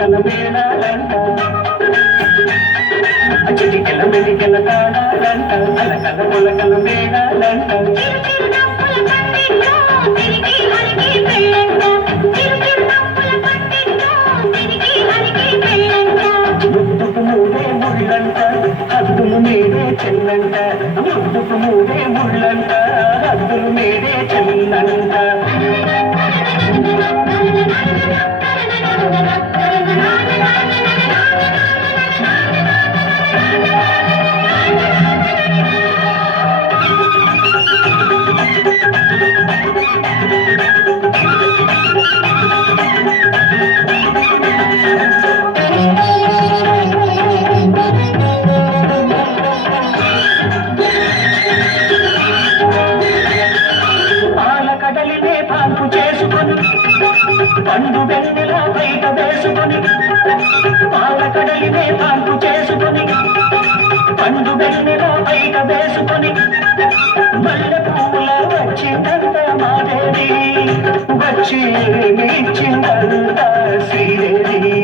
పులకల మేళాలంట చిటికెల మెటికెల తాళాలంట అలకల పులకల మేళాలంట ముద్దుకు మూడే ముళ్ళంట హద్దులు మీరే చెల్లంట ముద్దుకు మూడే ముళ్ళంట హద్దులు మీరే చెల్లంట కడలినే పాల్పు చేసుకొని పండు వెన్నెలా బయట వేసుకొని పాల కడలినే పాల్పు చేసుకొని పండు వెన్నెలా బయట వేసుకొని మల్లె పూల వచ్చిందంత మాదేవి వచ్చి ఇచ్చిందంత శ్రీదేవి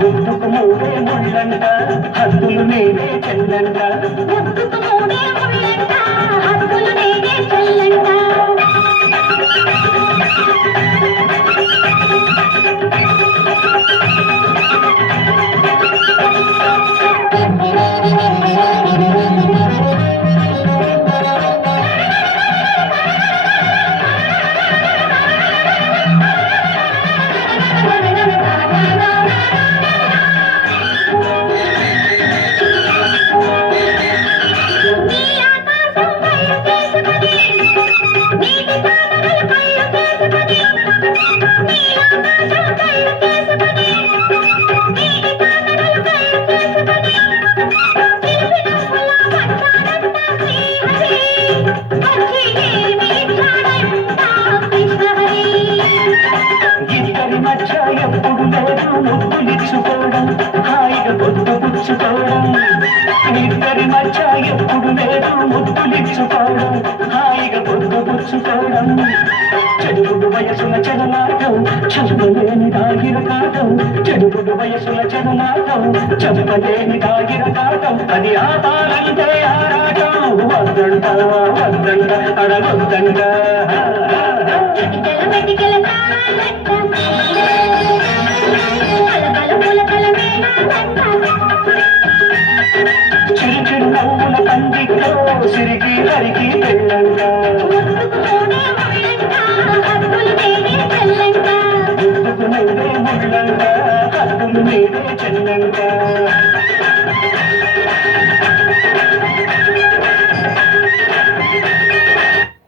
ముద్దుకు మూడే ముళ్ళంట హద్దులు మీరే చెల్లంట ముద్దుకు మూడే ముళ్ళంట హద్దులు మీరే చెల్లంట ఎప్పుడు లేదు ముద్దులిచ్చుకోవడం హాయిగా పొద్దు పుచ్చుకోవడం ఇద్దరి మధ్య ఎప్పుడు లేదు ముద్దులిచ్చుకోవడం హాయిగా పొద్దు పుచ్చుకోవడం చెడుగుడు వయసుల చెడనాటం చదువులేని దాగిర కాటం చెడుగుడు వయసుల చెడనాటం చదువులేని దాగిర కాటం అది ఆపాలంటే ఆరాటం వద్దంట వద్దంట అడగొద్దంట చిరు చిరు నవ్వుల పందిట్లో సిరికి హరికి పెళ్ళంట ముద్దుకు మూడే ముళ్ళంట హద్దులు మీరే చెల్లంట